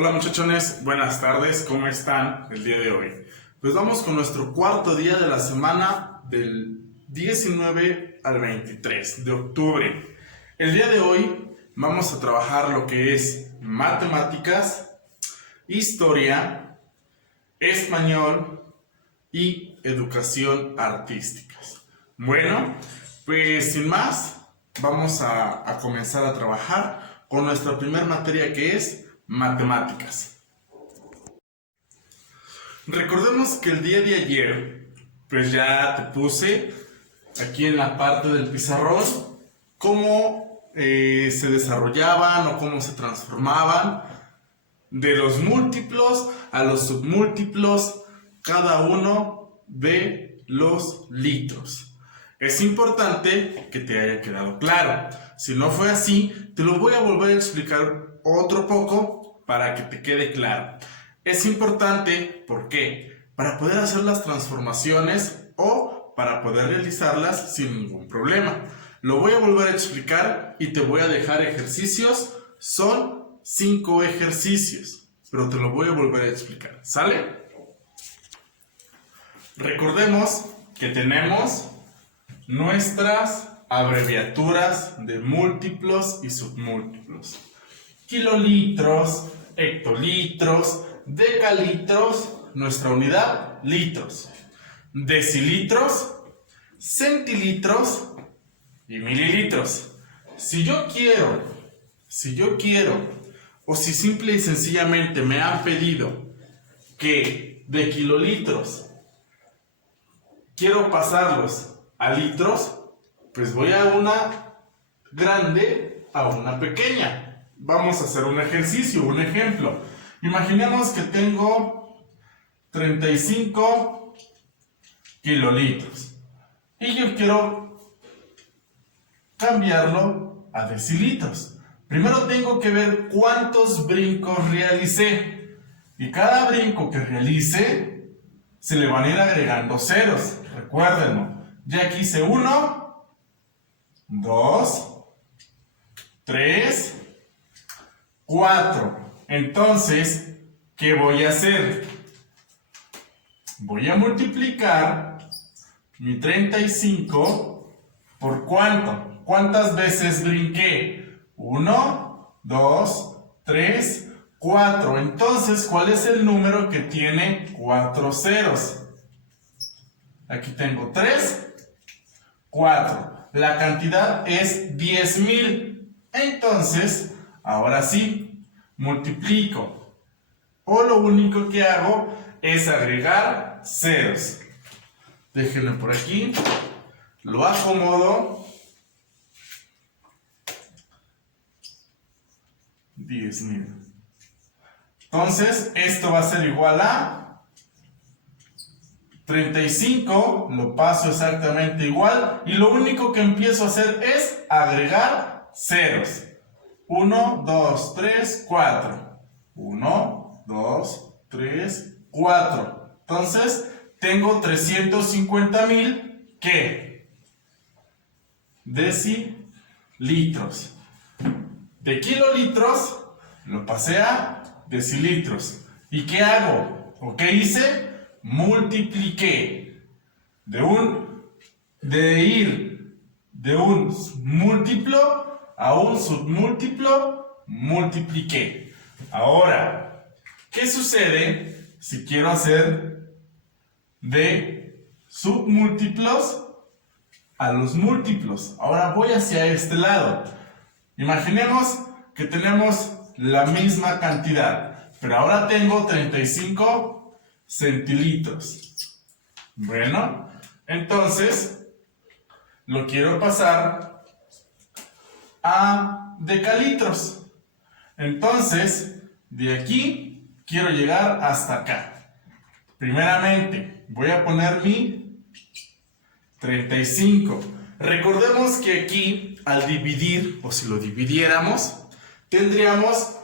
Hola muchachones, buenas tardes, ¿cómo están el día de hoy? Pues vamos con nuestro cuarto día de la semana del 19 al 23 de octubre. El día de hoy vamos a trabajar lo que es matemáticas, historia, español y educación artísticas. Bueno, pues sin más, vamos a comenzar a trabajar con nuestra primera materia que es matemáticas. Recordemos que el día de ayer, pues ya te puse aquí en la parte del pizarrón cómo se desarrollaban o cómo se transformaban de los múltiplos a los submúltiplos cada uno de los litros. Es importante que te haya quedado claro. Si no fue así, te lo voy a volver a explicar otro poco para que te quede claro. Es importante, ¿por qué? Para poder hacer las transformaciones o para poder realizarlas sin ningún problema. Lo voy a volver a explicar y te voy a dejar ejercicios. Son 5 ejercicios, pero te lo voy a volver a explicar. ¿Sale? Recordemos que tenemos nuestras abreviaturas de múltiplos y submúltiplos. Kilolitros, hectolitros, decalitros, nuestra unidad, litros. Decilitros, centilitros y mililitros. Si yo quiero, o si simple y sencillamente me han pedido que de kilolitros quiero pasarlos a litros, pues voy a una grande a una pequeña. Vamos a hacer un ejercicio, un ejemplo. Imaginemos que tengo 35 kilolitros y yo quiero cambiarlo a decilitros. Primero tengo que ver cuántos brincos realicé. Y cada brinco que realice se le van a ir agregando ceros. Recuérdenlo. Ya aquí hice 1, 2, 3, 4. Entonces, ¿qué voy a hacer? Voy a multiplicar mi 35 por ¿cuánto? ¿Cuántas veces brinqué? 1, 2, 3, 4. Entonces, ¿cuál es el número que tiene 4 ceros? Aquí tengo 3, 4. La cantidad es 10,000. Entonces, ahora sí, multiplico. O lo único que hago es agregar ceros. Déjenlo por aquí. Lo acomodo. 10,000. Entonces, esto va a ser igual a 35, lo paso exactamente igual y lo único que empiezo a hacer es agregar ceros. 1, 2, 3, 4. 1, 2, 3, 4. Entonces, tengo 350,000, ¿qué? Decilitros. De kilolitros lo pasé a decilitros. ¿Y qué hago? ¿O qué hice? Multipliqué. De ir de un múltiplo a un submúltiplo, multipliqué. Ahora, ¿qué sucede si quiero hacer de submúltiplos a los múltiplos? Ahora voy hacia este lado. Imaginemos que tenemos la misma cantidad, pero ahora tengo 35 centilitros. Bueno, entonces lo quiero pasar a decalitros. Entonces, de aquí quiero llegar hasta acá. Primeramente, voy a poner mi 35. Recordemos que aquí, al dividir, o si lo dividiéramos, tendríamos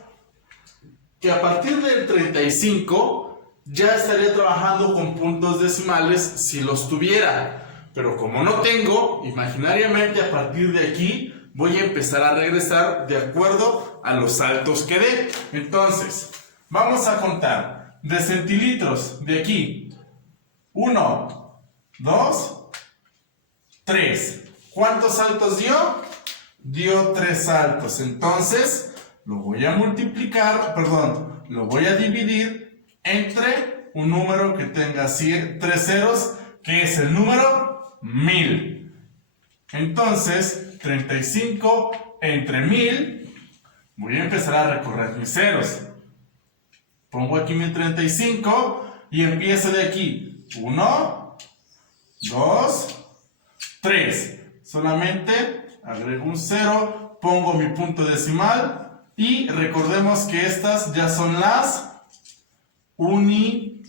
que a partir del 35 ya estaría trabajando con puntos decimales si los tuviera. Pero como no tengo, imaginariamente a partir de aquí voy a empezar a regresar de acuerdo a los saltos que dé. Entonces, Vamos a contar de centilitros de aquí. 1, 2, 3. ¿Cuántos saltos dio? Dio 3 saltos. Entonces, lo voy a multiplicar, perdón, lo voy a dividir entre un número que tenga 3 ceros, que es el número 1000. Entonces, 35 entre 1000, voy a empezar a recorrer mis ceros. Pongo aquí 1035 y empiezo de aquí. 1, 2, 3. Solamente agrego un 0, pongo mi punto decimal y recordemos que estas ya son las unidades,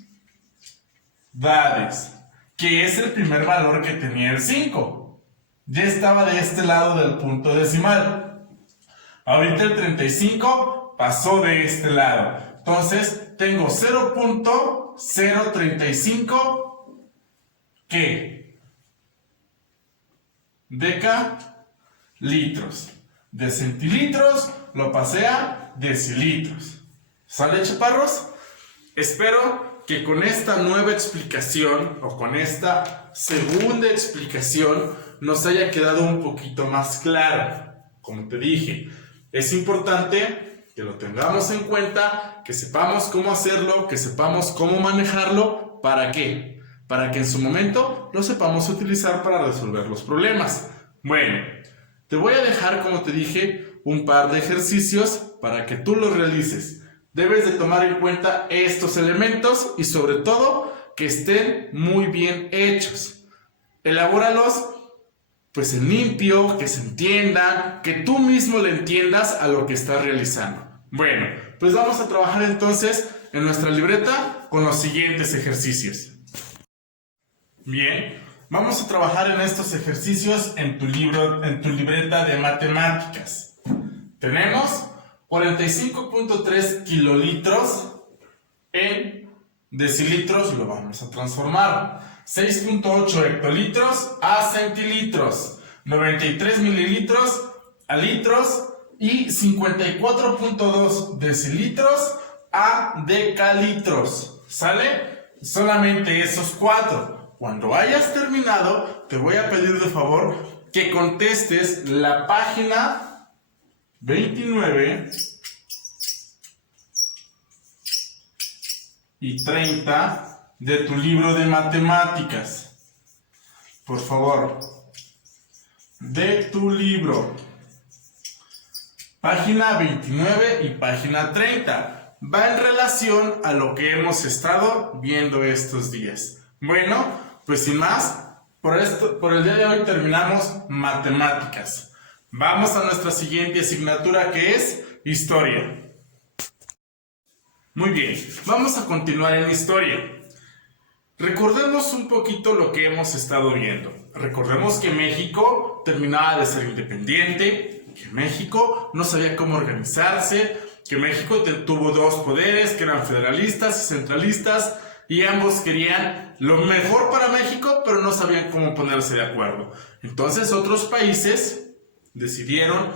que es el primer valor que tenía el 5. Ya estaba de este lado del punto decimal. Ahorita el 35 pasó de este lado. Entonces tengo 0.035 ¿qué? Decalitros. De centilitros lo pasé a decilitros. ¿Sale, chaparros? Espero que con esta nueva explicación o con esta segunda explicación nos haya quedado un poquito más claro. Como te dije, es importante que lo tengamos en cuenta, que sepamos cómo hacerlo, que sepamos cómo manejarlo. ¿Para qué? Para que en su momento lo sepamos utilizar para resolver los problemas. Bueno, te voy a dejar, como te dije, un par de ejercicios para que tú los realices. Debes de tomar en cuenta estos elementos y sobre todo que estén muy bien hechos. Elabóralos pues en limpio, que se entiendan, que tú mismo le entiendas a lo que estás realizando. Bueno, pues vamos a trabajar entonces en nuestra libreta con los siguientes ejercicios. Bien, vamos a trabajar en estos ejercicios en tu libreta de matemáticas. Tenemos 45.3 kilolitros en decilitros, lo vamos a transformar. 6.8 hectolitros a centilitros, 93 mililitros a litros y 54.2 decilitros a decalitros. ¿Sale? Solamente esos 4. Cuando hayas terminado, te voy a pedir de favor que contestes la página 29 y 30 de tu libro de matemáticas. Por favor, de tu libro. Página 29 y página 30. Va en relación a lo que hemos estado viendo estos días. Bueno, pues sin más, por el día de hoy terminamos matemáticas. Vamos a nuestra siguiente asignatura, que es historia. Muy bien, vamos a continuar en historia. Recordemos un poquito lo que hemos estado viendo. Recordemos que México terminaba de ser independiente, que México no sabía cómo organizarse, que México tuvo dos poderes que eran federalistas y centralistas, y ambos querían lo mejor para México, pero no sabían cómo ponerse de acuerdo. Entonces otros países decidieron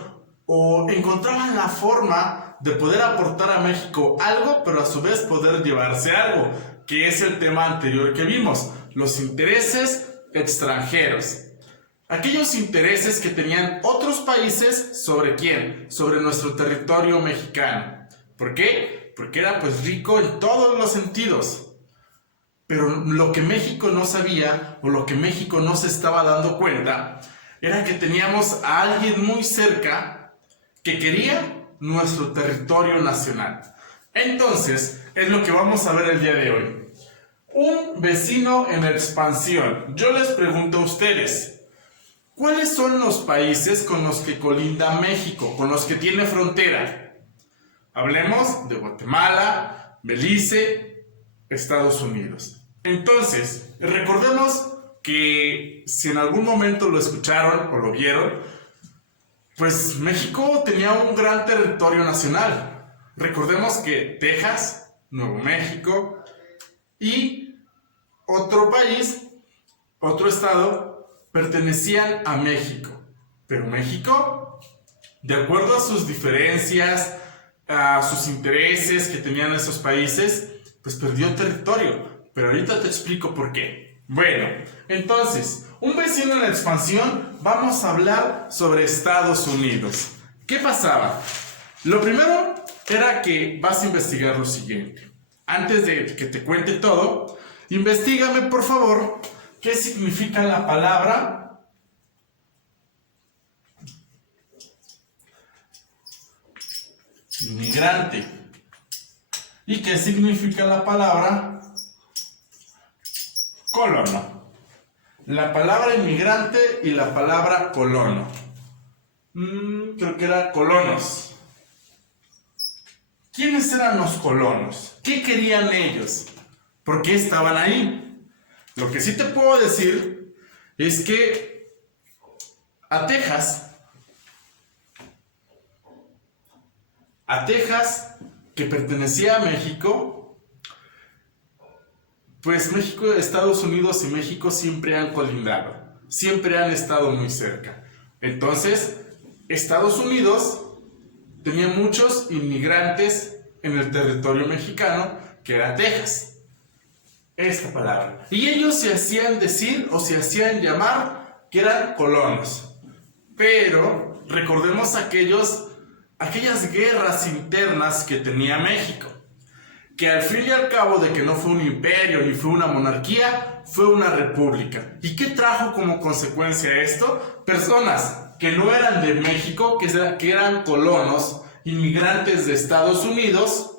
o encontraban la forma de poder aportar a México algo, pero a su vez poder llevarse algo, que es el tema anterior que vimos, los intereses extranjeros. Aquellos intereses que tenían otros países sobre ¿quién? Sobre nuestro territorio mexicano. ¿Por qué? Porque era pues rico en todos los sentidos. Pero lo que México no sabía, o lo que México no se estaba dando cuenta, era que teníamos a alguien muy cerca que quería nuestro territorio nacional. Entonces, es lo que vamos a ver el día de hoy. Un vecino en expansión. Yo les pregunto a ustedes, ¿cuáles son los países con los que colinda México, con los que tiene frontera? Hablemos de Guatemala, Belice, Estados Unidos. Entonces, recordemos que si en algún momento lo escucharon o lo vieron, pues México tenía un gran territorio nacional. Recordemos que Texas, Nuevo México y otro país, otro estado, pertenecían a México. Pero México, de acuerdo a sus diferencias, a sus intereses que tenían esos países, pues perdió territorio. Pero ahorita te explico por qué. Bueno, entonces, un vecino en la expansión, vamos a hablar sobre Estados Unidos. ¿Qué pasaba? Lo primero era que vas a investigar lo siguiente. Antes de que te cuente todo, investígame por favor qué significa la palabra inmigrante y qué significa la palabra colono. La palabra inmigrante y la palabra colono. Creo que era colonos. ¿Quiénes eran los colonos? ¿Qué querían ellos? ¿Por qué estaban ahí? Lo que sí te puedo decir es que a Texas, que pertenecía a México, pues México, Estados Unidos y México siempre han colindado, siempre han estado muy cerca. Entonces, Estados Unidos tenía muchos inmigrantes en el territorio mexicano, que era Texas. Esta palabra. Y ellos se hacían decir o se hacían llamar que eran colonos. Pero recordemos aquellas guerras internas que tenía México, que al fin y al cabo de que no fue un imperio ni fue una monarquía, fue una república. ¿Y qué trajo como consecuencia esto? Personas que no eran de México, que eran colonos, inmigrantes de Estados Unidos,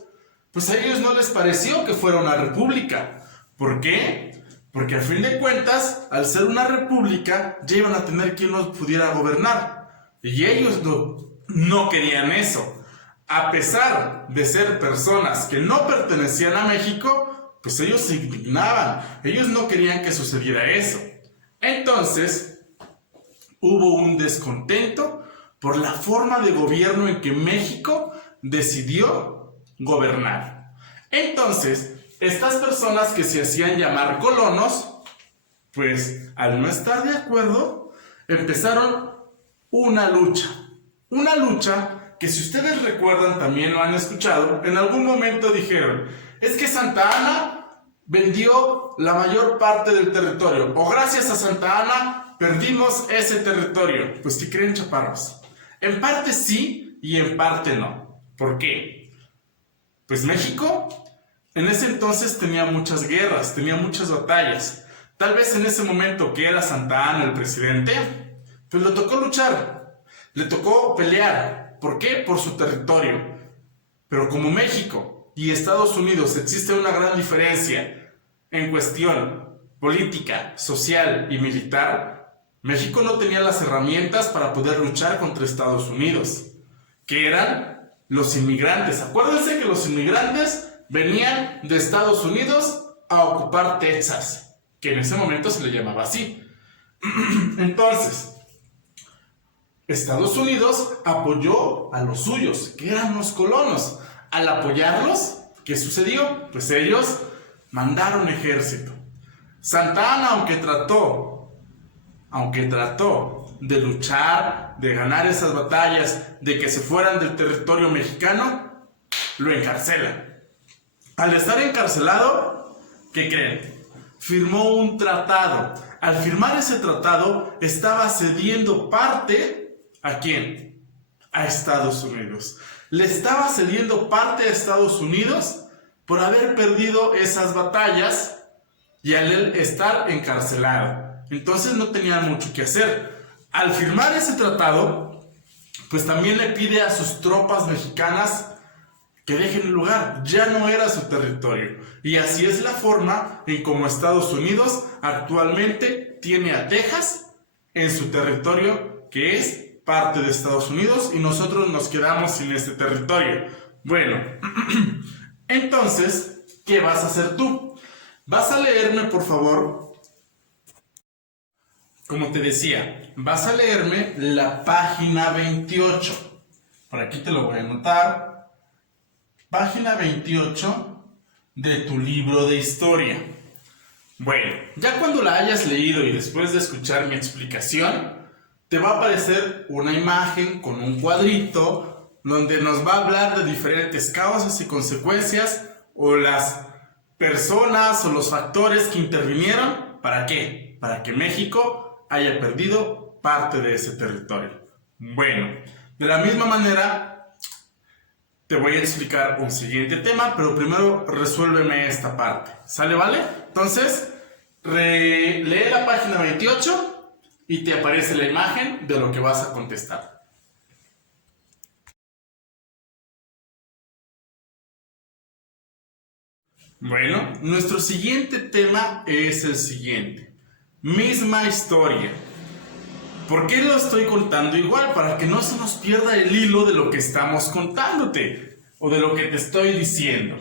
pues a ellos no les pareció que fuera una república. ¿Por qué? Porque a fin de cuentas, al ser una república, ya iban a tener quien los pudiera gobernar. Y ellos no querían eso. A pesar de ser personas que no pertenecían a México, pues ellos se indignaban. Ellos no querían que sucediera eso. Entonces, hubo un descontento por la forma de gobierno en que México decidió gobernar. Entonces, estas personas que se hacían llamar colonos, pues al no estar de acuerdo, empezaron una lucha. Una lucha que, si ustedes recuerdan, también lo han escuchado, en algún momento dijeron, es que Santa Anna vendió la mayor parte del territorio, o gracias a Santa Anna perdimos ese territorio. Pues, ¿qué creen, chaparros? En parte sí y en parte no. ¿Por qué? Pues México en ese entonces tenía muchas guerras, tenía muchas batallas. Tal vez en ese momento que era Santa Anna el presidente, pues le tocó luchar, le tocó pelear. ¿Por qué? Por su territorio. Pero como México y Estados Unidos existe una gran diferencia en cuestión política, social y militar, México no tenía las herramientas para poder luchar contra Estados Unidos, que eran los inmigrantes. Acuérdense que los inmigrantes venían de Estados Unidos a ocupar Texas, que en ese momento se le llamaba así. Entonces, Estados Unidos apoyó a los suyos, que eran los colonos. Al apoyarlos, ¿qué sucedió? Pues ellos mandaron ejército. Santa Anna, aunque trató de luchar, de ganar esas batallas, de que se fueran del territorio mexicano, lo encarcelan. Al estar encarcelado, ¿qué creen? Firmó un tratado. Al firmar ese tratado, estaba cediendo parte, ¿a quién? A Estados Unidos. Le estaba cediendo parte a Estados Unidos por haber perdido esas batallas y al él estar encarcelado. Entonces no tenían mucho que hacer. Al firmar ese tratado, pues también le pide a sus tropas mexicanas que dejen el lugar, ya no era su territorio. Y así es la forma en como Estados Unidos actualmente tiene a Texas en su territorio, que es parte de Estados Unidos, y nosotros nos quedamos sin este territorio. Bueno, entonces, ¿qué vas a hacer tú? Vas a leerme, por favor, como te decía, vas a leerme la página 28. Por aquí te lo voy a anotar. Página 28 de tu libro de historia. Bueno, ya cuando la hayas leído y después de escuchar mi explicación, te va a aparecer una imagen con un cuadrito donde nos va a hablar de diferentes causas y consecuencias o las personas o los factores que intervinieron. ¿Para qué? Para que México haya perdido parte de ese territorio. Bueno, de la misma manera te voy a explicar un siguiente tema, pero primero resuélveme esta parte. ¿Sale, vale? Entonces, lee la página 28 y te aparece la imagen de lo que vas a contestar. Bueno, nuestro siguiente tema es el siguiente. Misma historia. ¿Por qué lo estoy contando igual? Para que no se nos pierda el hilo de lo que estamos contándote o de lo que te estoy diciendo.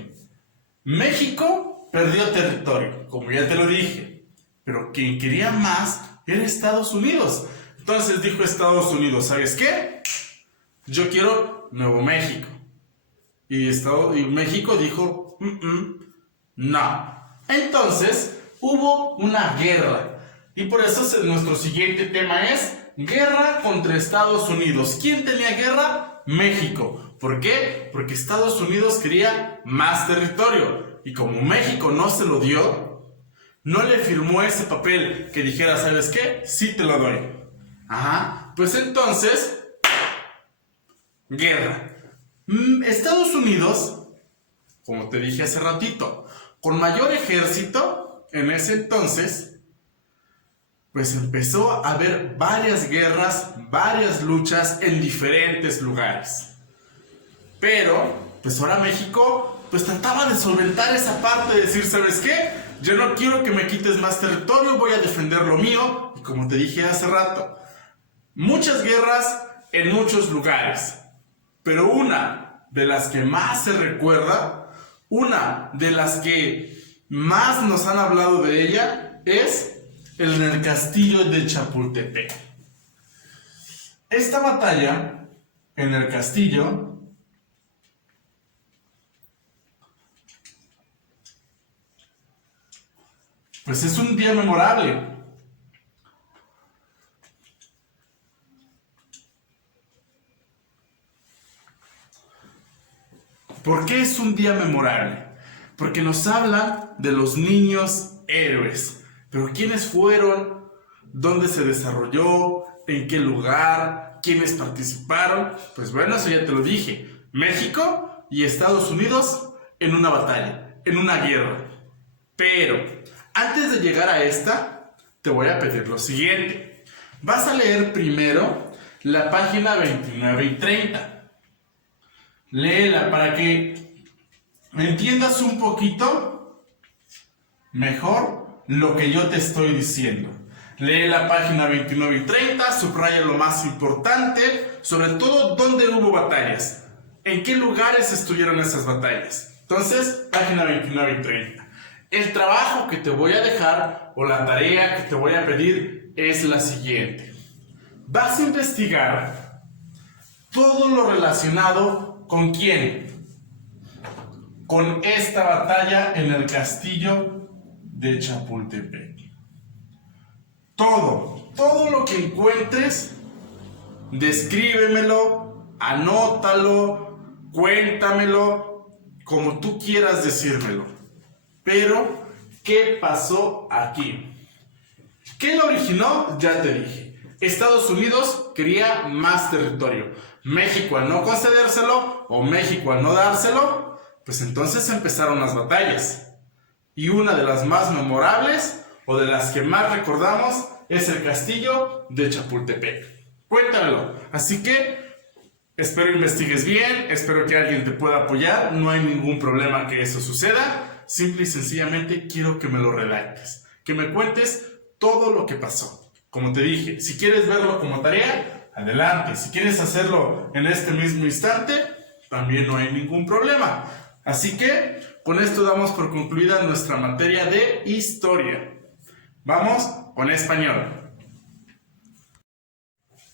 México perdió territorio, como ya te lo dije, pero quien quería más era Estados Unidos. Entonces dijo Estados Unidos, ¿sabes qué? Yo quiero Nuevo México. Y México dijo, no. Entonces hubo una guerra. Y por eso nuestro siguiente tema es guerra contra Estados Unidos. ¿Quién tenía guerra? México. ¿Por qué? Porque Estados Unidos quería más territorio. Y como México no se lo dio, no le firmó ese papel que dijera, ¿sabes qué? Sí te lo doy. Ajá. Pues entonces, guerra. Estados Unidos, como te dije hace ratito, con mayor ejército en ese entonces, pues empezó a haber varias guerras, varias luchas en diferentes lugares. Pero, pues ahora México, pues trataba de solventar esa parte de decir, ¿sabes qué? Yo no quiero que me quites más territorio, voy a defender lo mío. Y como te dije hace rato, muchas guerras en muchos lugares. Pero una de las que más se recuerda, una de las que más nos han hablado de ella, es en el castillo de Chapultepec. Esta batalla en el castillo pues es un día memorable. ¿Por qué es un día memorable? Porque nos habla de los niños héroes. Pero ¿quiénes fueron? ¿Dónde se desarrolló? ¿En qué lugar? ¿Quiénes participaron? Pues bueno, eso ya te lo dije. México y Estados Unidos en una batalla, en una guerra. Pero antes de llegar a esta, te voy a pedir lo siguiente. Vas a leer primero la página 29 y 30. Léela para que entiendas un poquito mejor lo que yo te estoy diciendo. Lee la página 29 y 30, subraya lo más importante, sobre todo dónde hubo batallas, en qué lugares estuvieron esas batallas. Entonces, página 29 y 30. El trabajo que te voy a dejar o la tarea que te voy a pedir es la siguiente. Vas a investigar todo lo relacionado con quién, con esta batalla en el castillo de Chapultepec. Todo lo que encuentres, descríbemelo, anótalo, cuéntamelo, como tú quieras decírmelo. Pero, ¿qué pasó aquí? ¿Qué lo originó? Ya te dije. Estados Unidos quería más territorio. México al no concedérselo, o México al no dárselo, pues entonces empezaron las batallas. Y una de las más memorables, o de las que más recordamos, es el castillo de Chapultepec. Cuéntamelo. Así que espero investigues bien, espero que alguien te pueda apoyar, no hay ningún problema que eso suceda. Simple y sencillamente quiero que me lo redactes, que me cuentes todo lo que pasó. Como te dije, si quieres verlo como tarea, adelante. Si quieres hacerlo en este mismo instante, también no hay ningún problema. Así que con esto damos por concluida nuestra materia de historia. Vamos con español.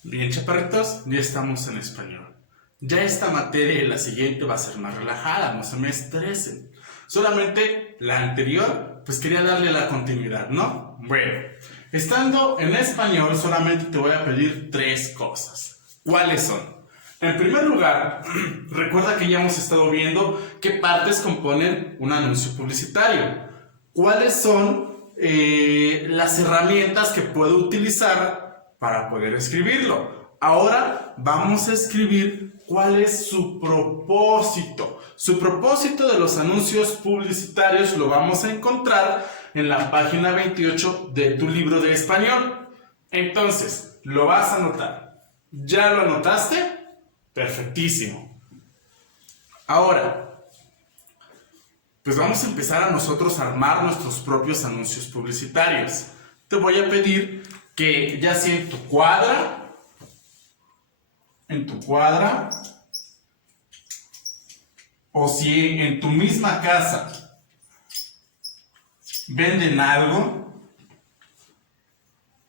Bien, chaparritos, ya estamos en español. Ya esta materia y la siguiente va a ser más relajada, no se me estresen. Solamente la anterior, pues quería darle la continuidad, ¿no? Bueno, estando en español solamente te voy a pedir 3 cosas. ¿Cuáles son? En primer lugar, recuerda que ya hemos estado viendo qué partes componen un anuncio publicitario. ¿Cuáles son las herramientas que puedo utilizar para poder escribirlo? Ahora vamos a escribir cuál es su propósito. Su propósito de los anuncios publicitarios lo vamos a encontrar en la página 28 de tu libro de español. Entonces, lo vas a anotar. ¿Ya lo anotaste? Perfectísimo. Ahora, pues vamos a empezar a nosotros a armar nuestros propios anuncios publicitarios. Te voy a pedir que ya sea en tu cuadra, o si en tu misma casa venden algo,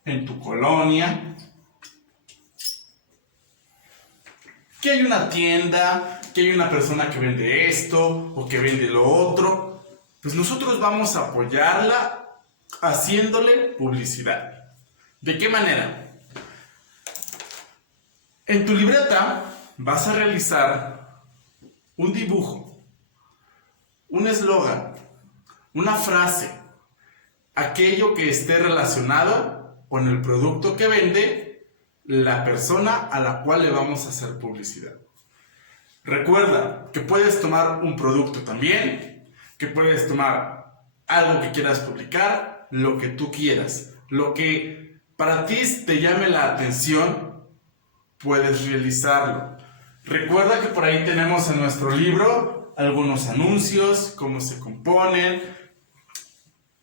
en tu colonia, que hay una tienda, que hay una persona que vende esto o que vende lo otro, pues nosotros vamos a apoyarla haciéndole publicidad. ¿De qué manera? En tu libreta vas a realizar un dibujo, un eslogan, una frase, aquello que esté relacionado con el producto que vende la persona a la cual le vamos a hacer publicidad. Recuerda que puedes tomar un producto también, que puedes tomar algo que quieras publicar, lo que tú quieras, lo que para ti te llame la atención, puedes realizarlo. Recuerda que por ahí tenemos en nuestro libro algunos anuncios, cómo se componen,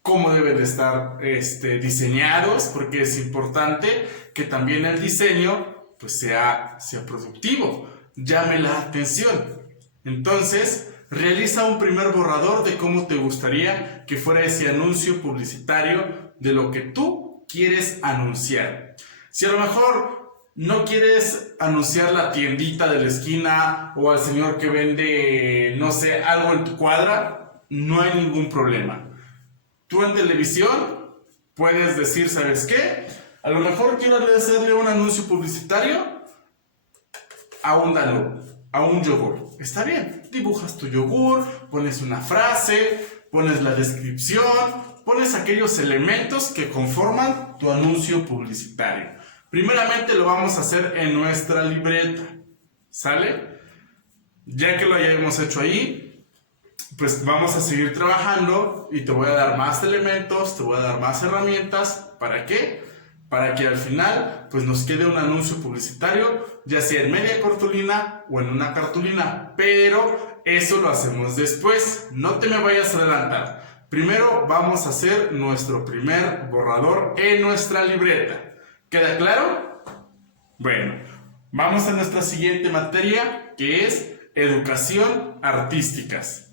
cómo deben de estar diseñados, porque es importante que también el diseño pues sea productivo, llame la atención. Entonces, realiza un primer borrador de cómo te gustaría que fuera ese anuncio publicitario de lo que tú quieres anunciar. Si a lo mejor no quieres anunciar la tiendita de la esquina o al señor que vende, no sé, algo en tu cuadra, no hay ningún problema. Tú en televisión puedes decir, ¿sabes qué? A lo mejor quiero hacerle un anuncio publicitario a un yogur. Está bien, dibujas tu yogur, pones una frase, pones la descripción, pones aquellos elementos que conforman tu anuncio publicitario. Primeramente lo vamos a hacer en nuestra libreta, ¿sale? Ya que lo hayamos hecho ahí, pues vamos a seguir trabajando y te voy a dar más elementos, te voy a dar más herramientas. ¿Para qué? Para que al final pues nos quede un anuncio publicitario, ya sea en media cartulina o en una cartulina, pero eso lo hacemos después, no te me vayas a adelantar. Primero vamos a hacer nuestro primer borrador en nuestra libreta. ¿Queda claro? Bueno, vamos a nuestra siguiente materia, que es educación artísticas.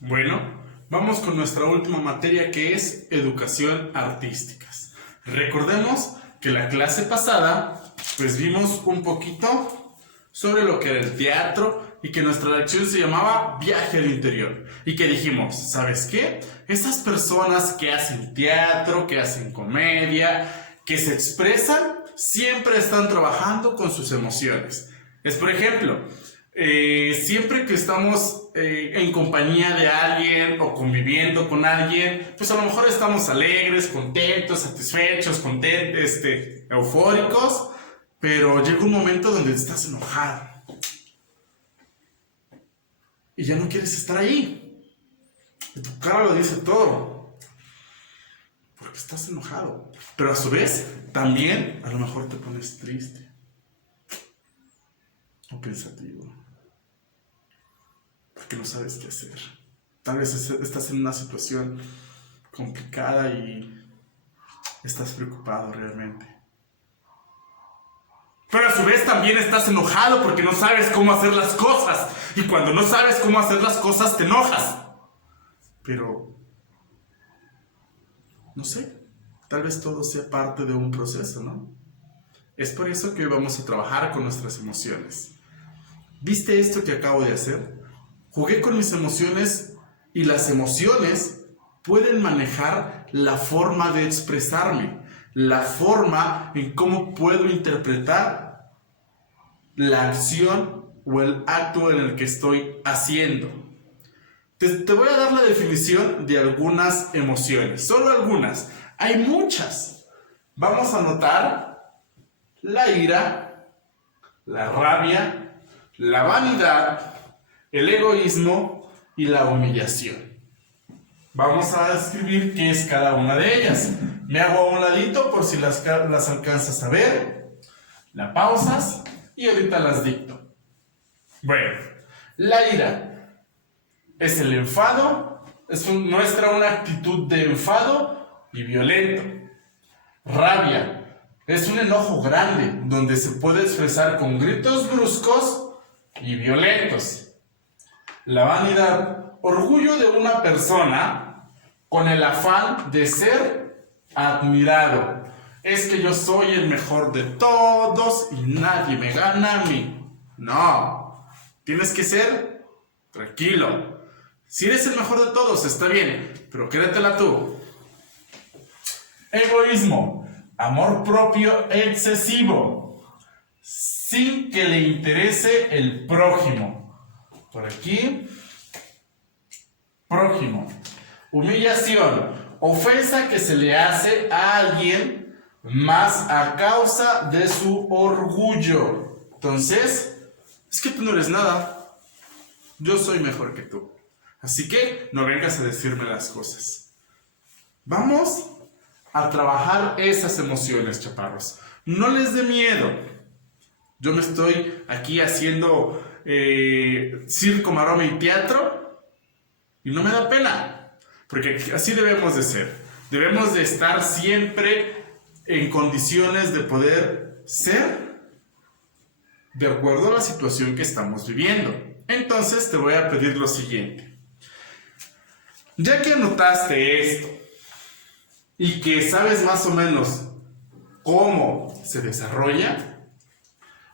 Bueno, vamos con nuestra última materia, que es educación artísticas. Recordemos que la clase pasada pues vimos un poquito sobre lo que era el teatro y que nuestra lección se llamaba Viaje al Interior. Y que dijimos, ¿sabes qué? Estas personas que hacen teatro, que hacen comedia, que se expresan, siempre están trabajando con sus emociones. Es por ejemplo, siempre que estamos en compañía de alguien o conviviendo con alguien, pues a lo mejor estamos alegres, contentos, satisfechos, eufóricos, pero llega un momento donde estás enojado y ya no quieres estar ahí. Y tu cara lo dice todo, porque estás enojado. Pero a su vez, también a lo mejor te pones triste o pensativo, porque no sabes qué hacer. Tal vez estás en una situación complicada y estás preocupado realmente. Pero a su vez también estás enojado porque no sabes cómo hacer las cosas. Y cuando no sabes cómo hacer las cosas te enojas. Pero, no sé, tal vez todo sea parte de un proceso, ¿no? Es por eso que hoy vamos a trabajar con nuestras emociones. ¿Viste esto que acabo de hacer? Jugué con mis emociones y las emociones pueden manejar la forma de expresarme, la forma en cómo puedo interpretar la acción o el acto en el que estoy haciendo. Te voy a dar la definición de algunas emociones, solo algunas. Hay muchas. Vamos a notar la ira, la rabia, la vanidad, el egoísmo y la humillación. Vamos a describir qué es cada una de ellas. Me hago a un ladito por si las alcanzas a ver. La pausas y ahorita las dicto. Bueno, la ira es el enfado, muestra una actitud de enfado y violento. Rabia es un enojo grande donde se puede expresar con gritos bruscos y violentos. La vanidad, orgullo de una persona con el afán de ser admirado. Es que yo soy el mejor de todos y nadie me gana a mí. No, tienes que ser tranquilo. Si eres el mejor de todos, está bien, pero créetela tú. Egoísmo, amor propio excesivo, sin que le interese el prójimo. Por aquí, prójimo. Humillación, ofensa que se le hace a alguien más a causa de su orgullo. Entonces, es que tú no eres nada. Yo soy mejor que tú. Así que no vengas a decirme las cosas. Vamos a trabajar esas emociones, chaparros. No les dé miedo. Yo me estoy aquí haciendo circo, maroma y teatro y no me da pena. Porque así debemos de ser. Debemos de estar siempre en condiciones de poder ser de acuerdo a la situación que estamos viviendo. Entonces te voy a pedir lo siguiente. Ya que anotaste esto y que sabes más o menos cómo se desarrolla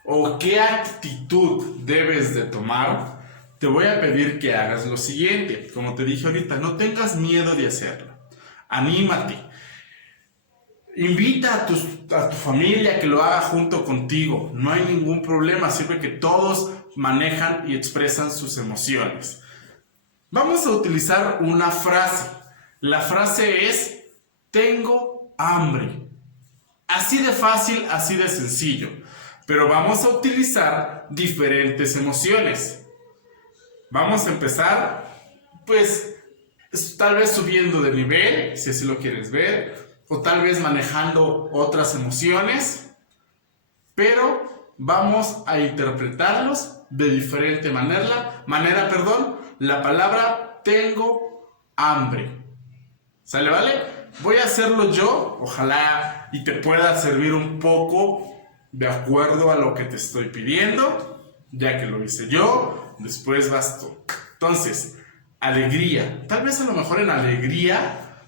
o qué actitud debes de tomar, te voy a pedir que hagas lo siguiente. Como te dije ahorita, no tengas miedo de hacerlo. Anímate. Invita a tu familia a que lo haga junto contigo. No hay ningún problema, sirve que todos manejan y expresan sus emociones. Vamos a utilizar una frase. La frase es: tengo hambre. Así de fácil, así de sencillo. Pero vamos a utilizar diferentes emociones. Vamos a empezar, pues, tal vez subiendo de nivel, si así lo quieres ver, o tal vez manejando otras emociones, pero vamos a interpretarlos de diferente manera, la palabra tengo hambre. ¿Sale, vale? Voy a hacerlo yo, ojalá y te pueda servir un poco de acuerdo a lo que te estoy pidiendo, ya que lo hice yo. Después vas tú. Entonces, alegría. Tal vez a lo mejor en alegría,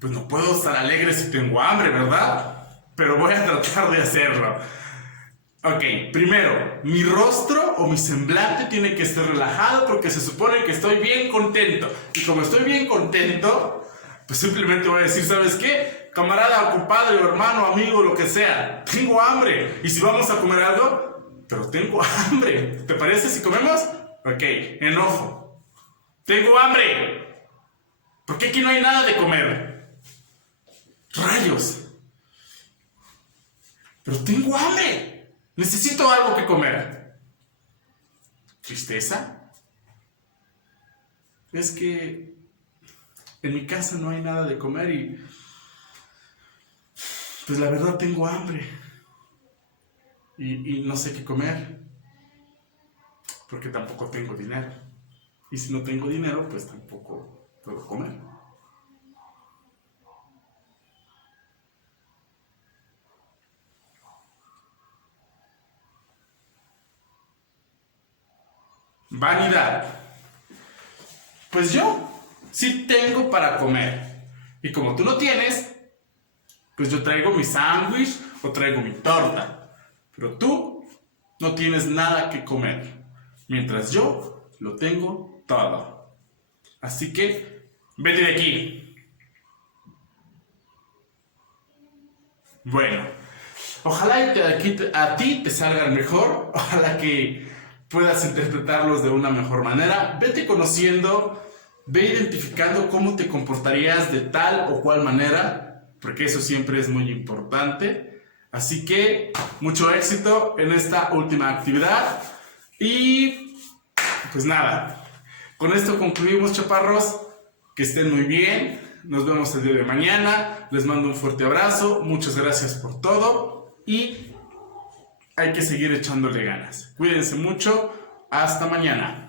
pues no puedo estar alegre si tengo hambre, ¿verdad? Pero voy a tratar de hacerlo. Ok, primero, mi rostro o mi semblante tiene que estar relajado porque se supone que estoy bien contento. Y como estoy bien contento, pues simplemente voy a decir, ¿sabes qué? Camarada, compadre, hermano, amigo, lo que sea, tengo hambre. Y si vamos a comer algo, pero tengo hambre. ¿Te parece si comemos? Ok, enojo. Tengo hambre. ¿Por qué aquí no hay nada de comer? Rayos. Pero tengo hambre. Necesito algo que comer. ¿Tristeza? Es que en mi casa no hay nada de comer y pues la verdad tengo hambre. Y no sé qué comer, porque tampoco tengo dinero. Y si no tengo dinero, pues tampoco puedo comer. Vanidad. Pues yo sí tengo para comer. Y como tú no tienes, pues yo traigo mi sándwich o traigo mi torta. Pero tú no tienes nada que comer, mientras yo lo tengo todo. Así que, vete de aquí. Bueno, Ojalá a ti te salgan mejor, ojalá que puedas interpretarlos de una mejor manera. Vete conociendo, ve identificando cómo te comportarías de tal o cual manera, porque eso siempre es muy importante. Así que mucho éxito en esta última actividad y pues nada, con esto concluimos, chaparros. Que estén muy bien, nos vemos el día de mañana, les mando un fuerte abrazo, muchas gracias por todo y hay que seguir echándole ganas. Cuídense mucho, hasta mañana.